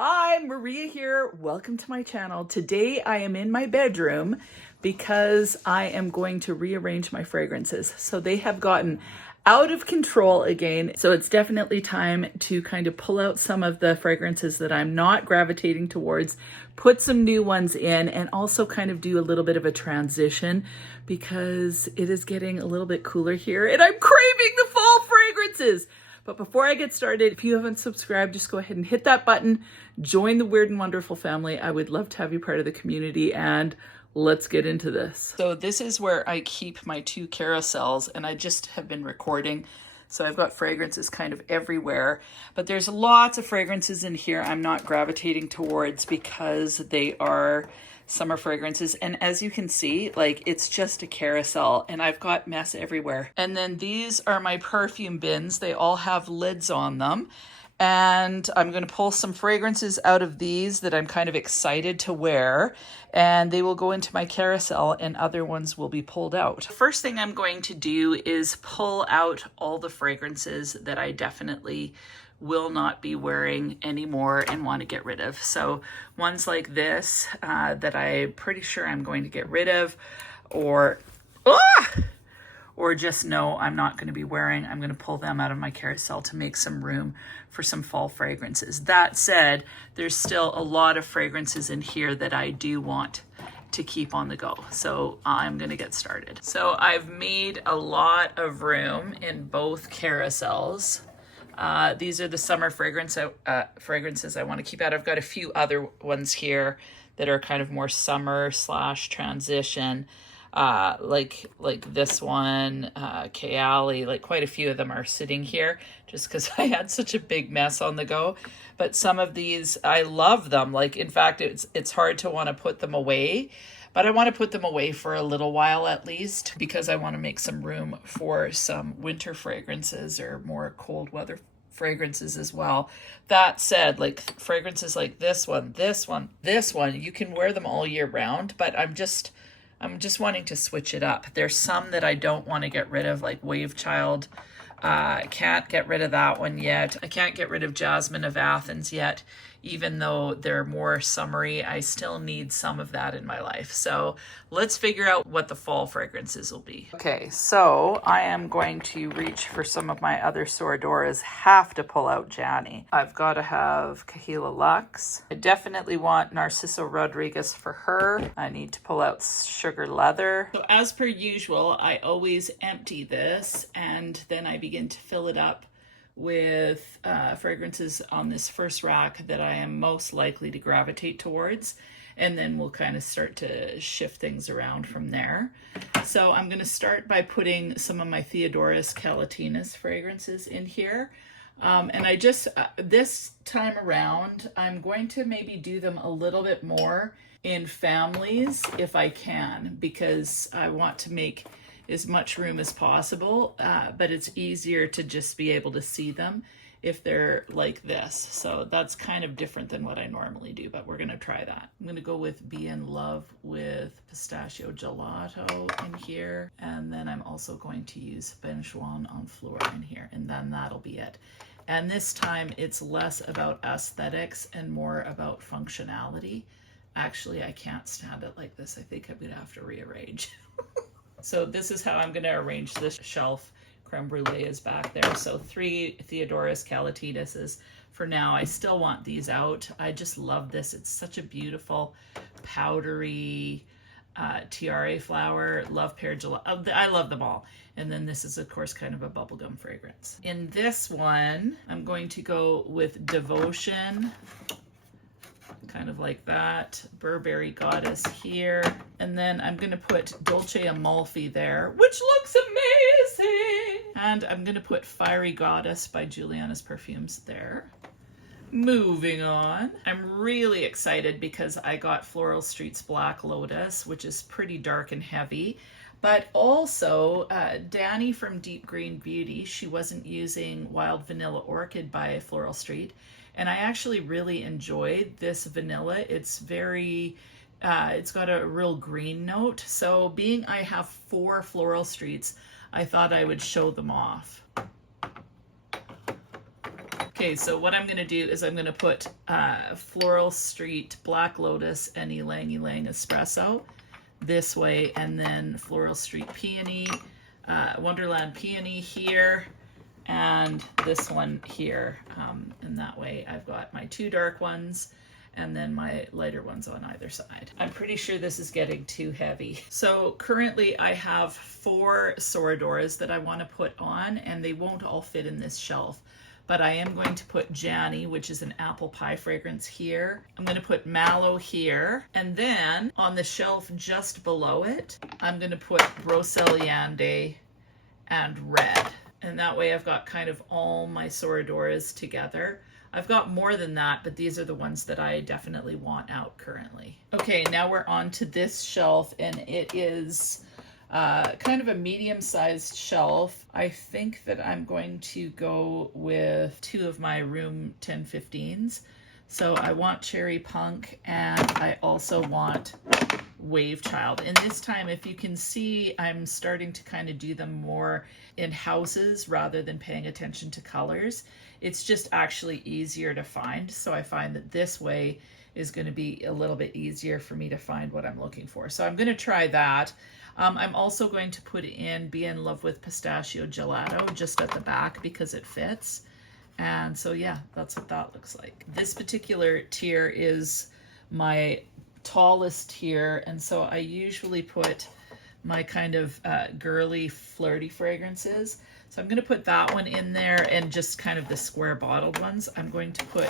Hi, Maria here. Welcome to my channel. Today I am in my bedroom because I am going to rearrange my fragrances. So they have gotten out of control again. So it's definitely time to kind of pull out some of the fragrances that I'm not gravitating towards, put some new ones in, and also kind of do a little bit of a transition because it is getting a little bit cooler here and I'm craving the fall fragrances. But before I get started, if you haven't subscribed, just go ahead and hit that button. Join the Weird and Wonderful family. I would love to have you part of the community, and let's get into this. So this is where I keep my two carousels, and I just have been recording. So I've got fragrances kind of everywhere, but there's lots of fragrances in here I'm not gravitating towards because they are summer fragrances. And as you can see, like, it's just a carousel and I've got mess everywhere. And then these are my perfume bins. They all have lids on them. And I'm going to pull some fragrances out of these that I'm kind of excited to wear, and they will go into my carousel and other ones will be pulled out. First thing I'm going to do is pull out all the fragrances that I definitely will not be wearing anymore and want to get rid of. So ones like this that I'm pretty sure I'm going to get rid of, or just know I'm not going to be wearing. I'm going to pull them out of my carousel to make some room for some fall fragrances. That said, there's still a lot of fragrances in here that I do want to keep on the go. So I'm going to get started. So I've made a lot of room in both carousels. These are the summer fragrances I want to keep out. I've got a few other ones here that are kind of more summer / transition. Like this one, Kayali, like quite a few of them are sitting here just because I had such a big mess on the go. But some of these, I love them. Like, in fact, it's hard to want to put them away, but I want to put them away for a little while at least because I want to make some room for some winter fragrances or more cold weather fragrances as well. That said, like fragrances like this one, you can wear them all year round, but I'm just wanting to switch it up. There's some that I don't want to get rid of, like Wave Child. Can't get rid of that one yet. I can't get rid of Jasmine of Athens yet. Even though they're more summery, I still need some of that in my life. So let's figure out what the fall fragrances will be. Okay, so I am going to reach for some of my other Sorodoras. Have to pull out Jani. I've got to have Kahila Lux. I definitely want Narciso Rodriguez for her. I need to pull out Sugar Leather. So as per usual, I always empty this and then I begin to fill it up with fragrances on this first rack that I am most likely to gravitate towards, and then we'll kind of start to shift things around from there. So I'm going to start by putting some of my Theodorus Calatinus fragrances in here, and I just this time around I'm going to maybe do them a little bit more in families if I can, because I want to make as much room as possible, but it's easier to just be able to see them if they're like this. So that's kind of different than what I normally do, but we're gonna try that. I'm gonna go with Be in Love with Pistachio Gelato in here, and then I'm also going to use Ben Juan en Fleur in here, and then that'll be it. And this time it's less about aesthetics and more about functionality. Actually, I can't stand it like this. I think I'm gonna have to rearrange. So this is how I'm going to arrange this shelf. Creme Brulee is back there. So 3 Theodorus Calatinuses for now. I still want these out. I just love this. It's such a beautiful powdery tiare flower. Love Pear Gelato. I love them all. And then this is, of course, kind of a bubblegum fragrance. In this one, I'm going to go with Devotion. Kind of like that. Burberry Goddess here. And then I'm going to put Dolce Amalfi there, which looks amazing. And I'm going to put Fiery Goddess by Juliana's Perfumes there. Moving on. I'm really excited because I got Floral Street's Black Lotus, which is pretty dark and heavy. But also, Danny from Deep Green Beauty, she wasn't using Wild Vanilla Orchid by Floral Street. And I actually really enjoyed this vanilla. It's very, it's got a real green note. So being I have 4 Floral Streets, I thought I would show them off. Okay, so what I'm going to do is I'm going to put Floral Street Black Lotus and Ylang Ylang Espresso this way, and then Floral Street Peony, Wonderland Peony here, and this one here. And that way I've got my two dark ones and then my lighter ones on either side. I'm pretty sure this is getting too heavy. So currently I have 4 Soradoras that I want to put on, and they won't all fit in this shelf. But I am going to put Janny, which is an apple pie fragrance, here. I'm going to put Mallow here. And then on the shelf just below it, I'm going to put Broceliande and Red. And that way I've got kind of all my Soradoras together. I've got more than that, but these are the ones that I definitely want out currently. Okay, now we're on to this shelf, and it is kind of a medium-sized shelf. I think that I'm going to go with 2 of my Room 1015s. So I want Cherry Punk, and I also want Wave Child. And this time, if you can see, I'm starting to kind of do them more in houses rather than paying attention to colors. It's just actually easier to find. So I find that this way is going to be a little bit easier for me to find what I'm looking for. So I'm going to try that. I'm also going to put in Be in Love with Pistachio Gelato just at the back because it fits. And so yeah, that's what that looks like. This particular tier is my tallest tier, and so I usually put my kind of girly, flirty fragrances. So I'm going to put that one in there, and just kind of the square bottled ones. I'm going to put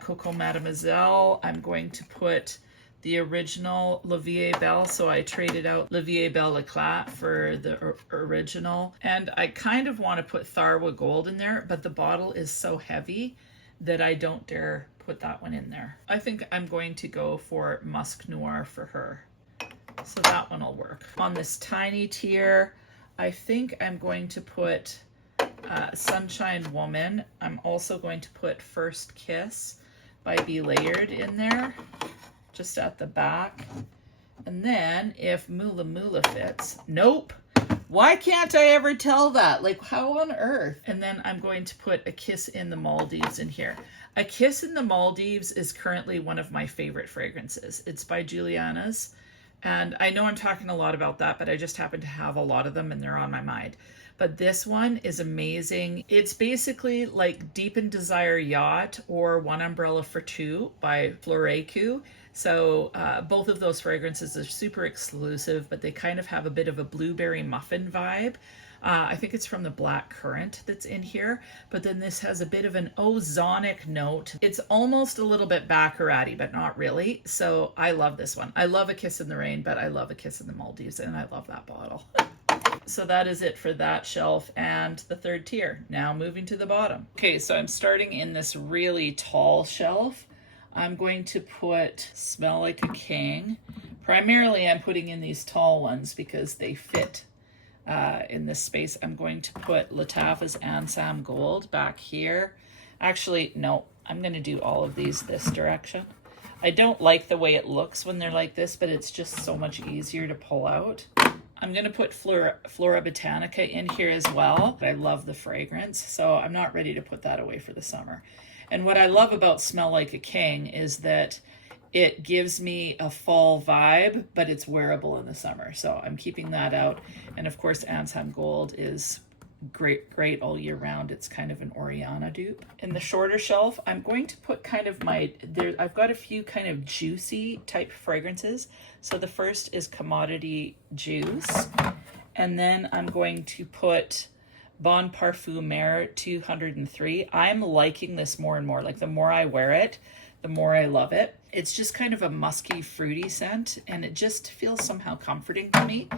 Coco Mademoiselle. I'm going to put the original La Vie Belle, so I traded out La Vie Belle Eclat for the original. And I kind of want to put Tharwa Gold in there, but the bottle is so heavy that I don't dare put that one in there. I think I'm going to go for Musk Noir for her. So that one will work. On this tiny tier, I think I'm going to put Sunshine Woman. I'm also going to put First Kiss by Be Layered in there, just at the back. And then if Mula Mula fits, nope. Why can't I ever tell that? Like, how on earth? And then I'm going to put A Kiss in the Maldives in here. A Kiss in the Maldives is currently one of my favorite fragrances. It's by Juliana's. And I know I'm talking a lot about that, but I just happen to have a lot of them and they're on my mind. But this one is amazing. It's basically like Deep in Desire Yacht or One Umbrella for Two by Florecu. So both of those fragrances are super exclusive, but they kind of have a bit of a blueberry muffin vibe. I think it's from the Black Currant that's in here, but then this has a bit of an ozonic note. It's almost a little bit Baccarat-y, but not really. So I love this one. I love A Kiss in the Rain, but I love A Kiss in the Maldives, and I love that bottle. So that is it for that shelf and the third tier. Now moving to the bottom. Okay, so I'm starting in this really tall shelf. I'm going to put Smell Like a King. Primarily I'm putting in these tall ones because they fit in this space. I'm going to put Lattafa's Ansam Gold back here. Actually, no, I'm going to do all of these this direction. I don't like the way it looks when they're like this, but it's just so much easier to pull out. I'm going to put Flora Botanica in here as well. I love the fragrance, so I'm not ready to put that away for the summer. And what I love about Smell Like a King is that it gives me a fall vibe, but it's wearable in the summer. So I'm keeping that out. And of course, Ansam Gold is great all year round. It's kind of an Oriana dupe. In the shorter shelf, I'm going to put kind of I've got a few kind of juicy type fragrances. So the first is Commodity Juice. And then I'm going to put Bon Parfumeur 203. I'm liking this more and more. Like the more I wear it, the more I love it. It's just kind of a musky, fruity scent, and it just feels somehow comforting to me.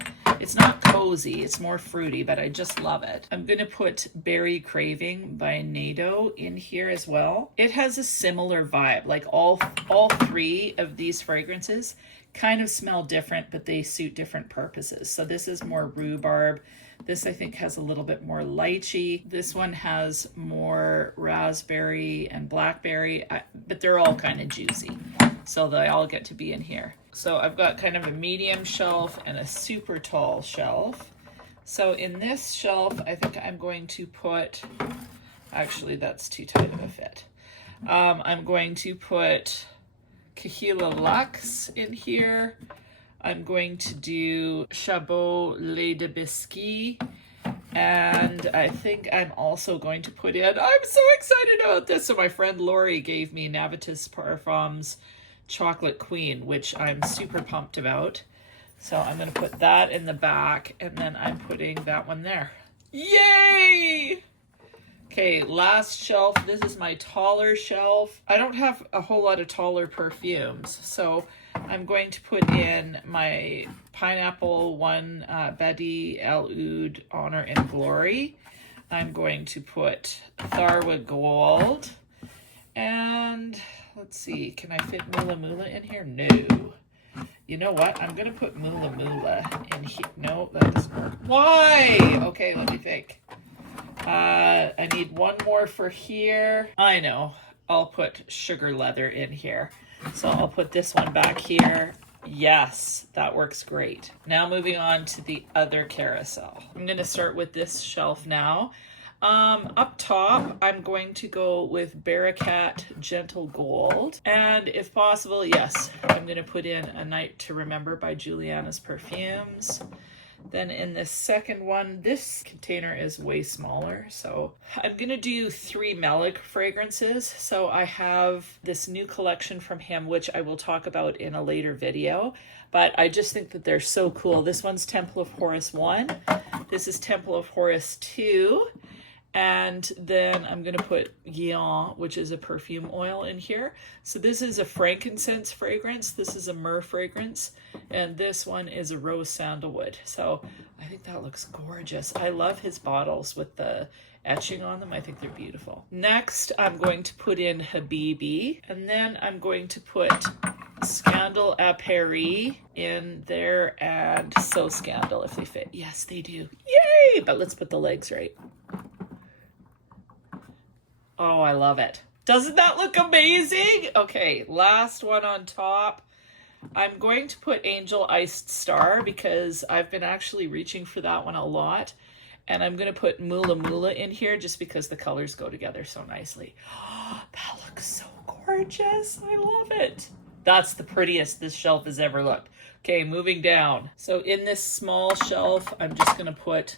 It's not cozy, it's more fruity, but I just love it. I'm gonna put Berry Craving by Nado in here as well. It has a similar vibe, like all three of these fragrances kind of smell different, but they suit different purposes. So this is more rhubarb. This I think has a little bit more lychee. This one has more raspberry and blackberry, but they're all kind of juicy. So they all get to be in here. So I've got kind of a medium shelf and a super tall shelf. So in this shelf, I think I'm going to put Actually, that's too tight of a fit. I'm going to put Kahila Luxe in here. I'm going to do Chabot Lait de Biscuit. And I think I'm also going to put in, I'm so excited about this. So my friend Lori gave me Navitus Parfums Chocolate Queen, which I'm super pumped about. So I'm going to put that in the back, and then I'm putting that one there. Yay! Okay, last shelf. This is my taller shelf. I don't have a whole lot of taller perfumes, so I'm going to put in my Pineapple One Betty El Oud Honor and Glory. I'm going to put Tharwa Gold. And let's see, can I fit Mula Mula in here? No. You know what? I'm going to put Mula Mula in here. No, that doesn't work. Why? Okay, let me think. I need one more for here. I know. I'll put Sugar Leather in here. So I'll put this one back here. Yes, that works great. Now moving on to the other carousel. I'm going to start with this shelf now. Up top, I'm going to go with Barakat Gentle Gold. And if possible, yes, I'm going to put in A Night to Remember by Juliana's Perfumes. Then in this second one, this container is way smaller, so I'm going to do 3 Melic fragrances. So I have this new collection from him, which I will talk about in a later video, but I just think that they're so cool. This one's Temple of Horus 1. This is Temple of Horus 2. And then I'm going to put Guillaume, which is a perfume oil in here. So this is a frankincense fragrance. This is a myrrh fragrance. And this one is a rose sandalwood. So I think that looks gorgeous. I love his bottles with the etching on them. I think they're beautiful. Next, I'm going to put in Habibi. And then I'm going to put Scandal à Paris in there and So Scandal if they fit. Yes, they do. Yay! But let's put the legs right. Oh, I love it. Doesn't that look amazing? Okay, last one on top. I'm going to put Angel Iced Star because I've been actually reaching for that one a lot. And I'm going to put Mula Mula in here just because the colors go together so nicely. Oh, that looks so gorgeous. I love it. That's the prettiest this shelf has ever looked. Okay, moving down. So in this small shelf, I'm just going to put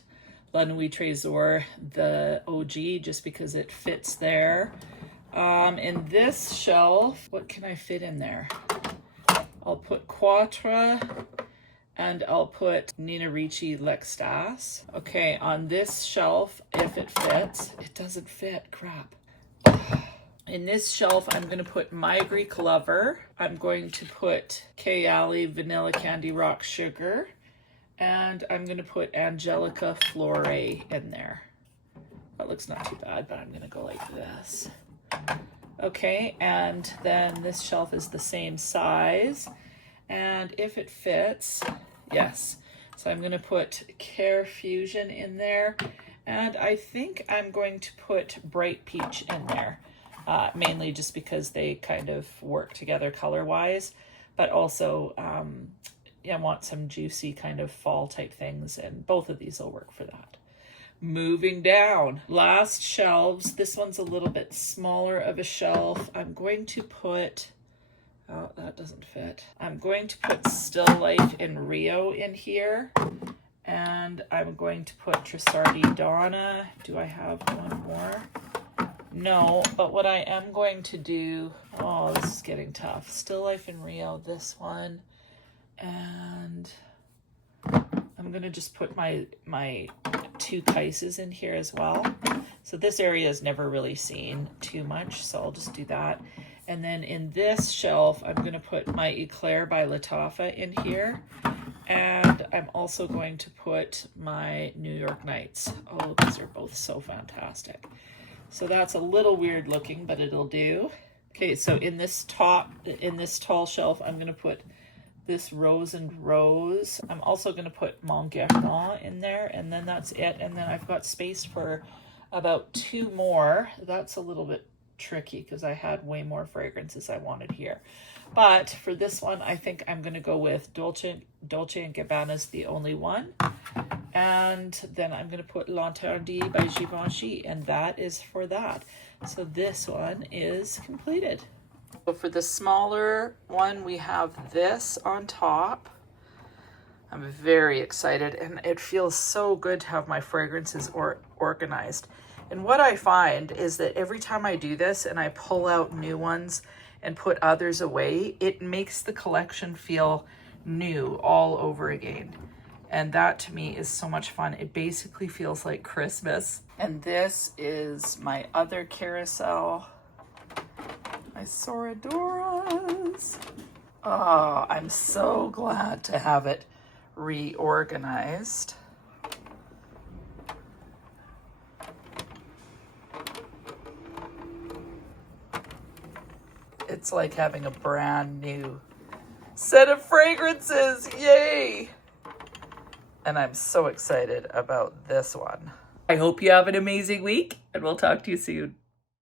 La Nuit Trésor, the OG, just because it fits there. In this shelf, what can I fit in there? I'll put Quatre, and I'll put Nina Ricci L'Extase. Okay, on this shelf, if it fits, it doesn't fit, crap. In this shelf, I'm going to put Maigri Clover. I'm going to put Kayali Vanilla Candy Rock Sugar. And I'm going to put Angelica Flore in there. That looks not too bad, but I'm going to go like this. Okay, and then this shelf is the same size. And if it fits, yes. So I'm going to put Care Fusion in there. And I think I'm going to put Bright Peach in there. Mainly just because they kind of work together color-wise. But also, I want some juicy kind of fall type things, and both of these will work for that. Moving down, last shelves. This one's a little bit smaller of a shelf. I'm going to put, oh, that doesn't fit. I'm going to put Still Life in Rio in here, and I'm going to put Trisardi Donna. Do I have one more? No, but what I am going to do, oh, this is getting tough. Still Life in Rio, this one. And I'm going to just put my 2 Kaises in here as well. So this area is never really seen too much, so I'll just do that. And then in this shelf, I'm going to put my Eclair by Lattafa in here. And I'm also going to put my New York Nights. Oh, these are both so fantastic. So that's a little weird looking, but it'll do. Okay, so in this tall shelf, I'm going to put this Rose and Rose. I'm also going to put Montguerrand in there, and then that's it. And then I've got space for about 2 more. That's a little bit tricky because I had way more fragrances I wanted here. But for this one, I think I'm going to go with Dolce & Gabbana's The Only One. And then I'm going to put L'Interdit by Givenchy, and that is for that. So this one is completed. So for the smaller one, we have this on top. I'm very excited, and it feels so good to have my fragrances organized. And what I find is that every time I do this and I pull out new ones and put others away, it makes the collection feel new all over again. And that to me is so much fun. It basically feels like Christmas. And this is my other carousel, my Soradoras. Oh, I'm so glad to have it reorganized. It's like having a brand new set of fragrances. Yay! And I'm so excited about this one. I hope you have an amazing week, and we'll talk to you soon.